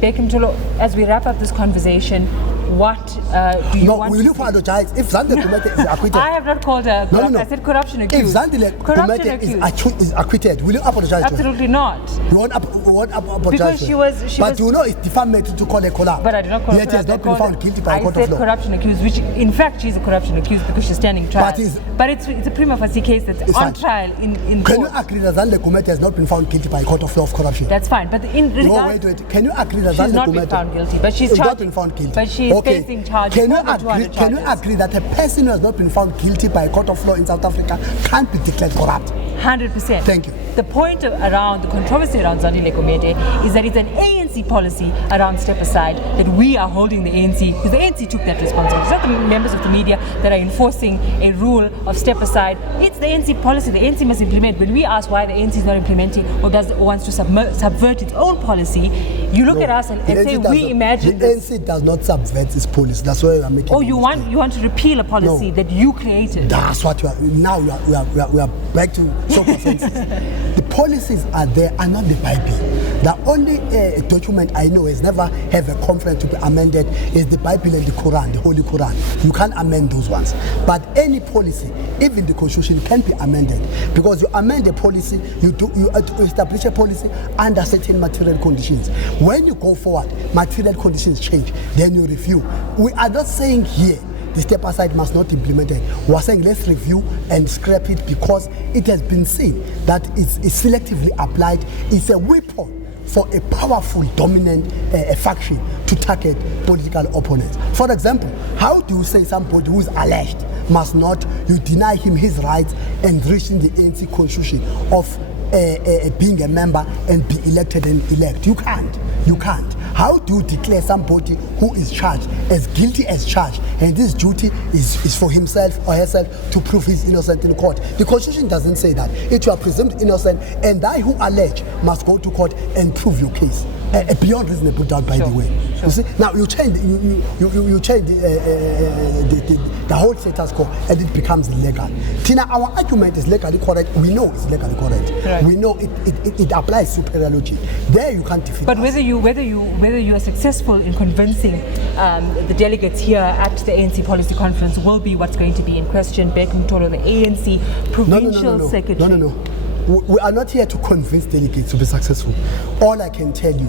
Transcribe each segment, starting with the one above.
Bheki Mtolo, as we wrap up this conversation, what do you want will you apologize if Zandile Gumede is acquitted? I have not called her corrupt. I said corruption accused. If Zandile Gumede is acquitted, will you apologize Absolutely to her? not. You won't apologize because to her? she but was, you know it's defamatory to call her corrupt. But I did not call her Yet she has not been found guilty by a court of law. I said corruption accused, which in fact she's a corruption accused because she's standing trial. But it's a prima facie case that's on trial in court. Can you agree that Zandile Gumede has not been found guilty by a court of law of corruption? That's fine. But in regards, wait. Can you agree that she's Zandile not Gumede been found guilty, but she's not been found guilty? But she's facing charges. Can you agree that a person who has not been found guilty by a court of law in South Africa can't be declared corrupt? 100%. Thank you. The point around the controversy around Zandile Gumede is that it's an ANC policy around step aside that we are holding the ANC, because the ANC took that responsibility. It's not the members of the media that are enforcing a rule of step aside. It's the ANC policy. The ANC must implement. When we ask why the ANC is not implementing or wants to subvert its own policy, you look at us and say we imagine this. The ANC does not subvert its policy. That's why we are making. Oh, you want to repeal a policy that you created? That's what you are. Now we are back to show consensus. The policies are there, are not the Bible. The only document I know has never have a conference to be amended is the Bible and the Quran, the Holy Quran. You can't amend those ones. But any policy, even the Constitution, can be amended, because you amend a policy, you establish a policy under certain material conditions. When you go forward, material conditions change, then you review. We are not saying here the step aside must not be implemented. We are saying let's review and scrap it, because it has been seen that it's selectively applied. It's a weapon for a powerful, dominant faction to target political opponents. For example, how do you say somebody who is alleged must not, you deny him his rights and reaching the ANC constitution of being a member and be elected and elect? You can't. How do you declare somebody who is charged as guilty as charged, and this duty is for himself or herself to prove he's innocent in court? The Constitution doesn't say that. If you are presumed innocent, and I who allege must go to court and prove your case beyond reasonable doubt. By the way, you see, now you change the whole status quo, and it becomes illegal. Tina, our argument is legally correct. We know it's legally correct. Right. We know it applies superiority. There you can't defeat. But whether you are successful in convincing the delegates here at the ANC policy conference will be what's going to be in question. Bheki Mtolo, the ANC provincial secretary. No. We are not here to convince delegates to be successful. All I can tell you,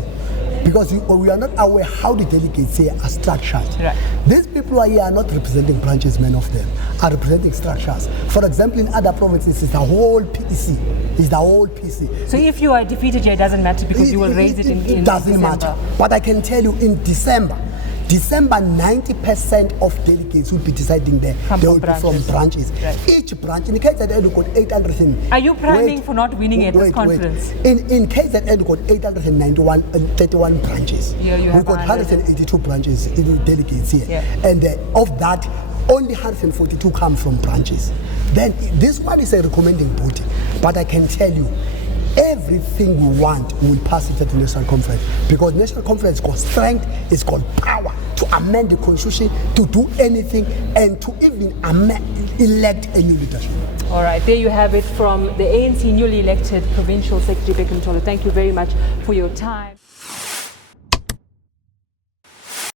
because we are not aware how the delegates here are structured. Right. These people here are not representing branches, many of them are representing structures. For example, in other provinces, it's the whole PEC. So if you are defeated here, it doesn't matter, because you will raise it in December. It doesn't matter. But I can tell you, in December, 90% of delegates will be deciding there. They will be from branches. Right. Each branch, in KZN, we got 800. Are you priming for not winning at this conference? In KZN, we got 831 branches. Yeah, we got 182 branches in delegates here. Yeah. And of that, only 142 come from branches. Then this one is a recommending body. But I can tell you, everything we want, we will pass it at the National Conference, because National Conference got strength, it's got power to amend the Constitution, to do anything, and to even elect a new leadership. All right, there you have it from the ANC newly elected Provincial Secretary Bheki Mtolo. Thank you very much for your time.